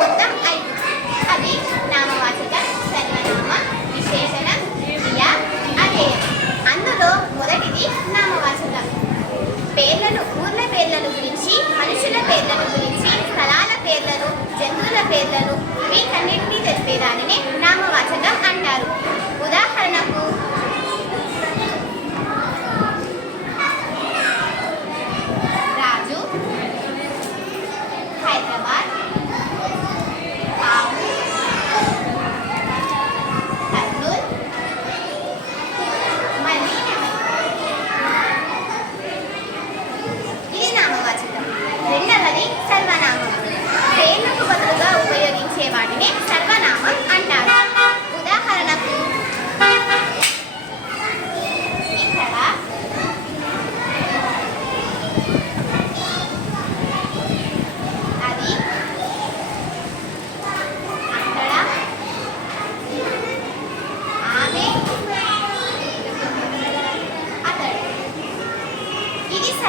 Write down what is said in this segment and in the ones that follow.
¡Ah!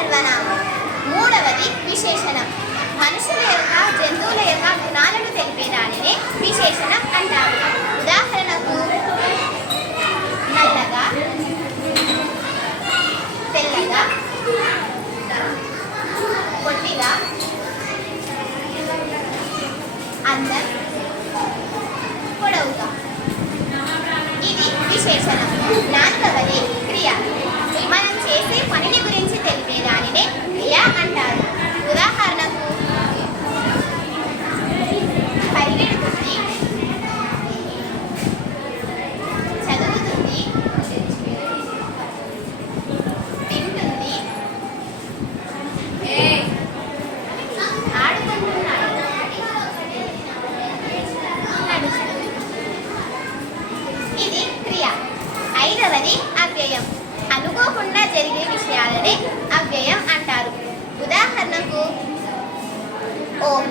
సర్వనామం మూడవది విశేషణం. మనుషుల యొక్క జంతువుల యొక్క గుణాలను తెలిపే దానినే విశేషణం అంటారు. ఉదాహరణకు నల్లగా తెల్లగా పొట్టిగా అందం పొడవుగా. ఇది విశేషణం. నాలుగవది క్రియ.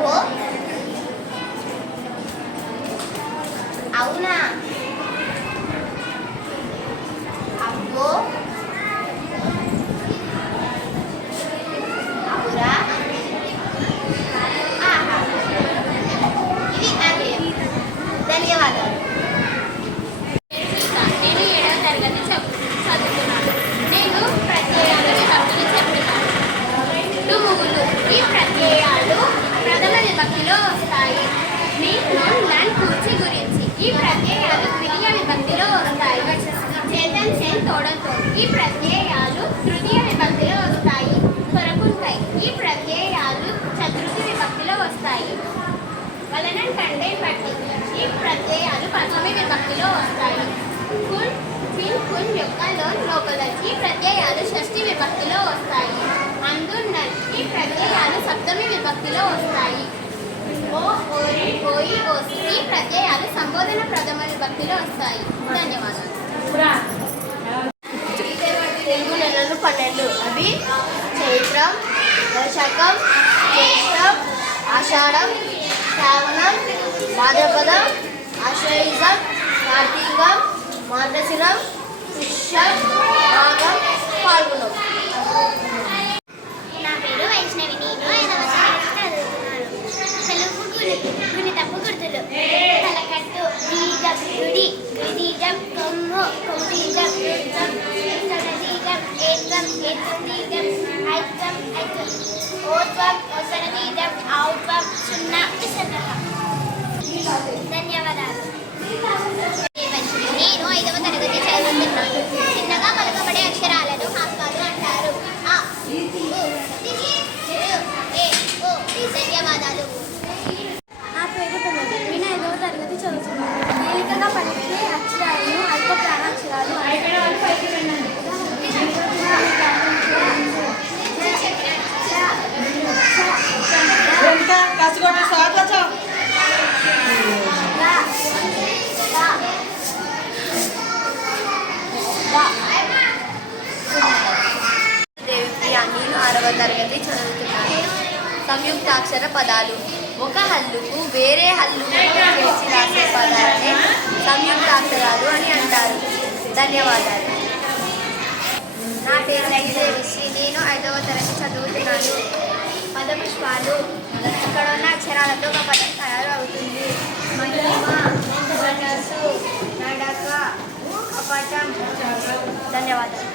করবো ఈ ప్రత్యయాలు తృతీయ విభక్తిలో వస్తాయి కొరకుంటాయి. ఈ ప్రత్యయాలు చతుర్థి విభక్తిలో వస్తాయి. వలన కంటే పట్టి. ఈ ప్రత్యయాలు పంచమి విభక్తిలో వస్తాయి. కున్ ఫిన్ కున్ యొక్క లోన్ లోపల ఈ ప్రత్యయాలు షష్ఠి విభక్తిలో వస్తాయి. అందున్నల్ ఈ ప్రత్యయాలు సప్తమి విభక్తిలో వస్తాయి. ఓ ఓరి ఓయి ఓసి. ఈ ప్రత్యయాలు సంబోధన ప్రథమ విభక్తిలో వస్తాయి. ధన్యవాదాలు. ఆషాఢం శ్రావణం భాద్రపదం ఆశ్వయుజం కార్తీకం మార్గశిరం శిష్యం మాఘం పాల్గొనం పదాలు. ఒక హల్లుకు వేరే హల్లు చేసి రాసే పదాలనే సంయుక్తాక్షరాలు అని అంటారు. ధన్యవాదాలు. నా పేరు శ్రీ నేను ఐదవ తరగతి చదువుతున్నాను. పదపుష్పాలు. ఇక్కడ ఉన్న అక్షరాలతో ఒక పదం తయారు అవుతుంది. ధన్యవాదాలు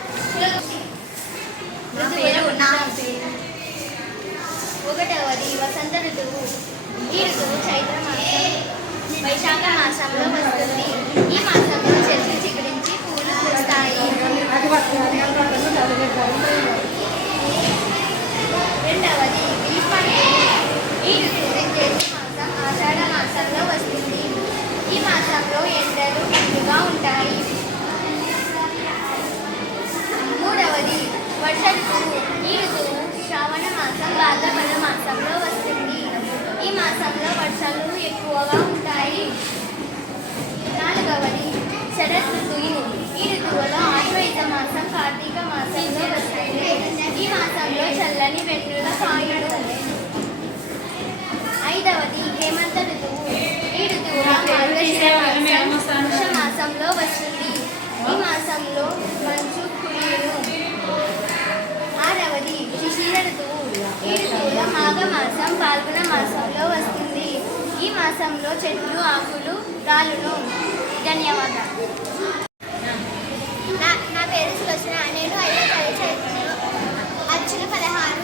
నా పేరు నా పేరు ఒకటవది వసంత ఋతువు ఈ ఋతువు చైత్ర మాసం వైశాఖ మాసంలో వస్తుంది ఈ మాసంలో చెట్లు చిగురించి పూలు పూస్తాయి రెండవది ఈ ఋతువు జ్యేష్ఠ మాసం ఆషాఢ మాసంలో వస్తుంది ఈ మాసంలో ఎండలు ఎక్కువగా ఉంటాయి మూడవది వర్ష ఋతువు ఈ ఋతువు శ్రావణ మాసం భాద్రపద మాసంలో వస్తుంది ఈ మాసంలో వర్షాలు ఎక్కువగా ఉంటాయి నాలుగవది శరత్ ఋతువు. ఈ ఋతువులో ఆశ్వయుజ మాసం కార్తీక మాసంలో వస్తుంది ఈ మాసంలో చల్లని వెన్నుల కాయలు ఐదవది హేమంత ఋతువు ఈ ఋతువులో పుష్య మాసంలో వస్తుంది. ఈ మాసంలో మంచు కురియును. ఆరవది శిశిర ఋతువు. ఈ ఋతువులో మాఘ మాసం పాల్గొన మాసంలో వస్తుంది. ఈ మాసంలో చెట్లు ఆకులు రాలును ధన్యవాదాలు. నా పేరు సులోచన. నేను ఐదో తరగతి చదువుతున్నాను. అచ్చులు పదహారు